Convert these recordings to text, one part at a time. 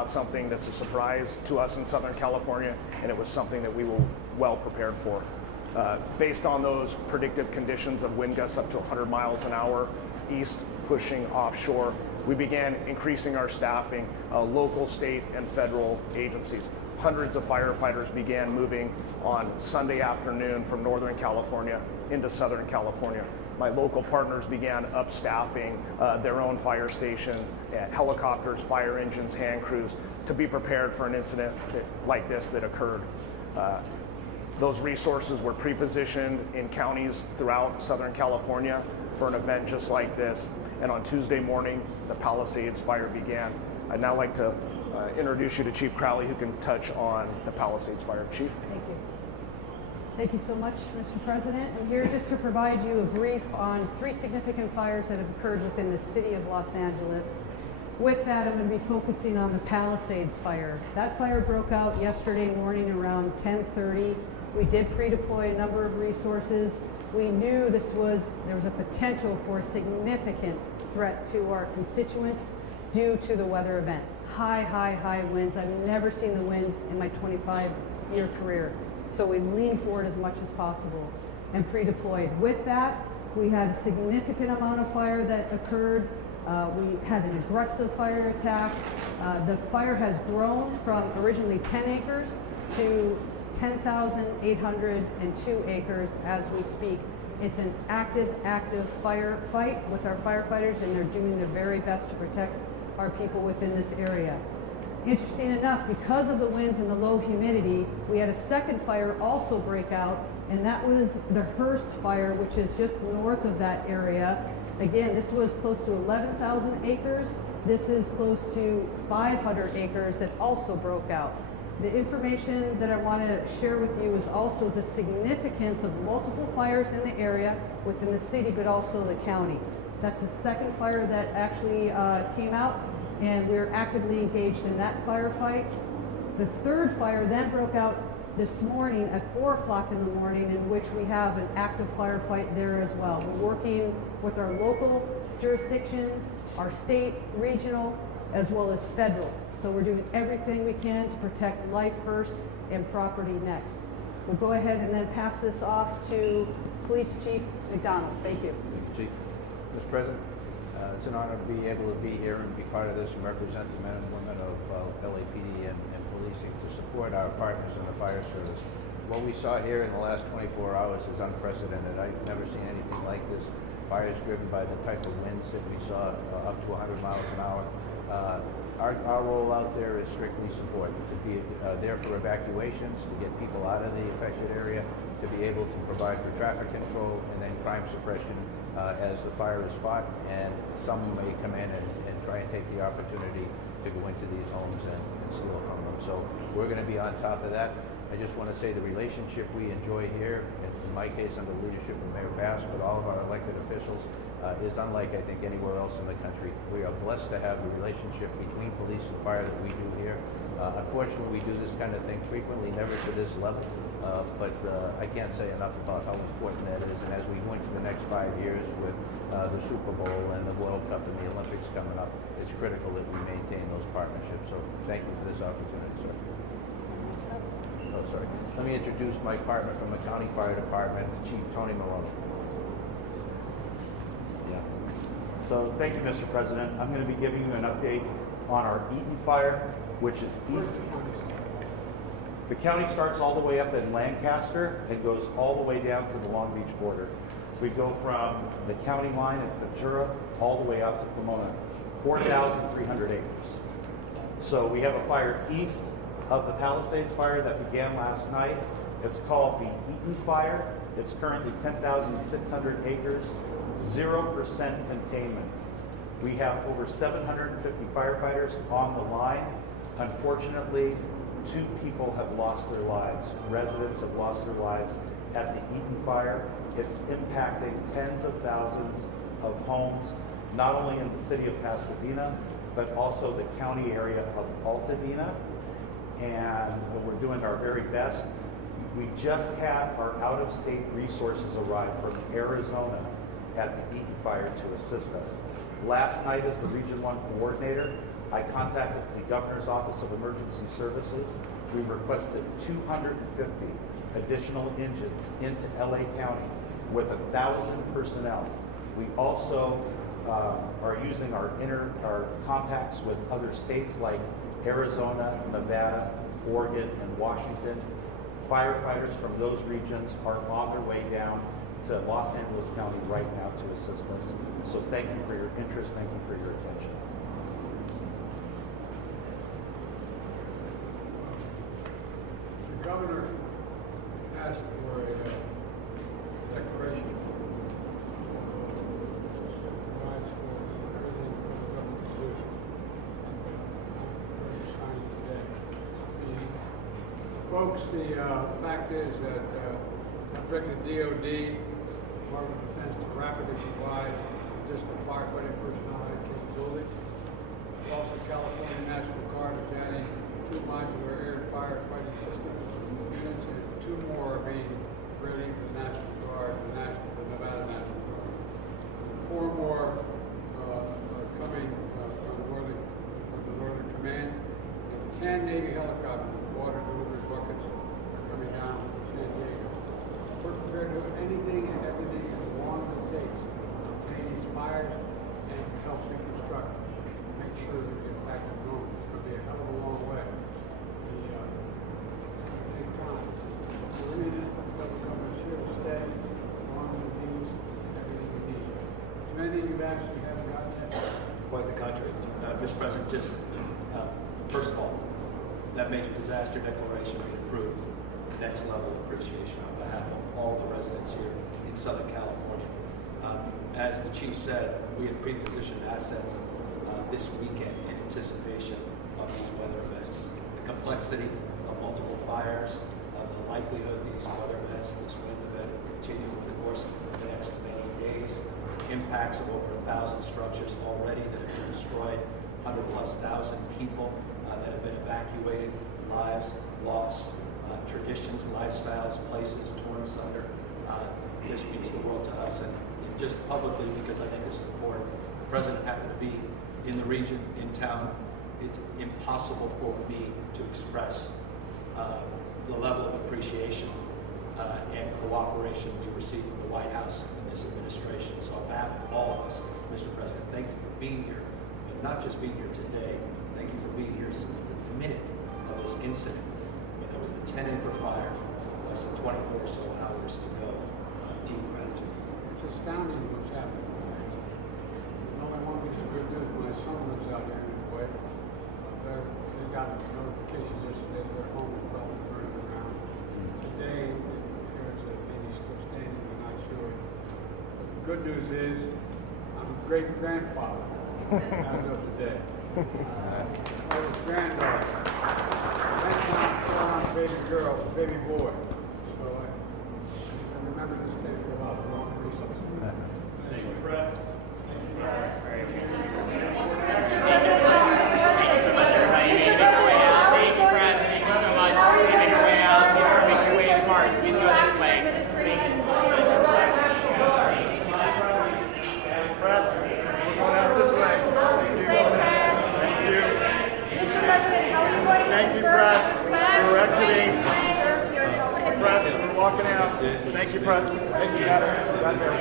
Not something that's a surprise to us in Southern California, and it was something that we were well prepared for. Based on those predictive conditions of wind gusts up to 100 miles an hour east pushing offshore, we began increasing our staffing, local, state, and federal agencies. Hundreds of firefighters began moving on Sunday afternoon from Northern California into Southern California. My local partners began upstaffing their own fire stations, helicopters, fire engines, hand crews, to be prepared for an incident like this that occurred. Those resources were pre-positioned in counties throughout Southern California for an event just like this. And on Tuesday morning, the Palisades fire began. I'd now like to introduce you to Chief Crowley, who can touch on the Palisades fire. Chief? Thank you. Thank you so much, Mr. President. I'm here just to provide you a brief on 3 significant fires that have occurred within the city of Los Angeles. With that, I'm going to be focusing on the Palisades fire. That fire broke out yesterday morning around 10:30. We did pre-deploy a number of resources. We knew there was a potential for a significant threat to our constituents due to the weather event. High winds. I've never seen the winds in my 25-year career. So we leaned forward as much as possible and pre-deployed. With that, we had a significant amount of fire that occurred. We had an aggressive fire attack. The fire has grown from originally 10 acres to 10,802 acres as we speak. It's an active firefight with our firefighters, and they're doing their very best to protect our people within this area. Interesting enough, because of the winds and the low humidity, we had a second fire also break out, and that was the Hearst fire, which is just north of that area. Again, this was close to 11,000 acres. This is close to 500 acres that also broke out. The information that I want to share with you is also the significance of multiple fires in the area within the city, but also the county. That's the second fire that actually came out, and we're actively engaged in that firefight. The third fire then broke out this morning at 4 o'clock in the morning, in which we have an active firefight there as well. We're working with our local jurisdictions, our state, regional, as well as federal. So we're doing everything we can to protect life first and property next. We'll go ahead and then pass this off to Police Chief McDonald. Thank you. Thank you, Chief. Mr. President, it's an honor to be able to be here and be part of this and represent the men and women of LAPD and policing to support our partners in the fire service. What we saw here in the last 24 hours is unprecedented. I've never seen anything like this. Fires driven by the type of winds that we saw up to 100 miles an hour. Our role out there is strictly support, to be there for evacuations, to get people out of the affected area, to be able to provide for traffic control, and then crime suppression as the fire is fought. And some may come in and try and take the opportunity to go into these homes and steal from them. So we're going to be on top of that. I just want to say the relationship we enjoy here, in my case under the leadership of Mayor Bass, but all of our elected officials, is unlike, I think, anywhere else in the country. We are blessed to have the relationship between police and fire that we do here. Unfortunately, we do this kind of thing frequently, never to this level, but I can't say enough about how important that is. And as we go into the next 5 years with the Super Bowl and the World Cup and the Olympics coming up, it's critical that we maintain those partnerships. So thank you for this opportunity, sir. Oh, sorry. Let me introduce my partner from the County Fire Department, Chief Tony Maloney. So thank you, Mr. President. I'm going to be giving you an update on our Eaton fire, which is east. The county starts all the way up in Lancaster and goes all the way down to the Long Beach border. We go from the county line at Ventura all the way out to Pomona, 4,300 acres. So we have a fire east of the Palisades fire that began last night. It's called the Eaton fire. It's currently 10,600 acres. 0% containment. We have over 750 firefighters on the line. Unfortunately, 2 people have lost their lives. Residents have lost their lives at the Eaton fire. It's impacting tens of thousands of homes, not only in the city of Pasadena, but also the county area of Altadena. And we're doing our very best. We just had our out-of-state resources arrive from Arizona at the Eaton fire to assist us. Last night, as the Region 1 coordinator, I contacted the Governor's Office of Emergency Services. We requested 250 additional engines into LA County with 1,000 personnel. We also are using our compacts with other states like Arizona, Nevada, Oregon, and Washington. Firefighters from those regions are on their way down to Los Angeles County right now to assist us. So thank you for your interest, thank you for your attention. The governor asked for a declaration provides for everything for the government to do. We're signing today. Folks, the fact is that I've directed DOD, Department of Defense, to rapidly provide additional firefighting personnel and capabilities. Also, California National Guard is adding 2 modular air and firefighting system units, and 2 more are being ready for the National Guard, the Nevada National Guard. And 4 more are coming from the Northern Command, and 10 Navy helicopters with water delivery buckets are coming down from San Diego. We're prepared to do anything and everything as long as it takes to contain these fires and help reconstruct, make sure that we get back to normal. It's going to be a hell of a long way. It's going to take time. We're in it, the federal government's here to stay as long as it needs everything we need. Is there anything you've actually haven't gotten yet? Quite the contrary. Mr. President, just first of all, that major disaster declaration we approved. Next level appreciation on behalf of all the residents here in Southern California. As the chief said, we had pre-positioned assets this weekend in anticipation of these weather events. The complexity of multiple fires, the likelihood these weather events, this wind event will continue over the course of the next many days, impacts of over 1,000 structures already that have been destroyed, 100+ thousand people that have been evacuated, lives lost, traditions, lifestyles, places torn asunder. This means the world to us, and just publicly, because I think this is important, the President happened to be in the region, in town. It's impossible for me to express the level of appreciation and cooperation we received from the White House in this administration. So on behalf of all of us, Mr. President, thank you for being here, but not just being here today. Thank you for being here since the minute of this incident. There was a 10-acre fire less than 24 or so hours ago. Deep gratitude. It's astounding what's happening. The only one piece of good news, my son lives out here in Kuwait. They got a notification yesterday that their home is probably burning around. Today, it appears that maybe still standing, they're not sure. But the good news is, I'm a great-grandfather as of today. I was granddaughter. Next time, I'm a baby girl, baby boy. So I remember this day for a lot of long reasons. Thank you, press. Thank you, press. Thank you so much, everybody. Make your way out. Thank you, press. Thank you so much. Make your way out. Make your way to March. Please go this way. Press, we're going out this way. Thank you. Thank you, press. We're exiting. Press, we're walking out. Thank you, press. Thank you, got it. Right there.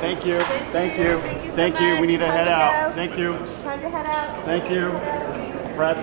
Thank you. Thank you. Thank you. We need to head out. Thank you. Time to head out. Thank you. Press.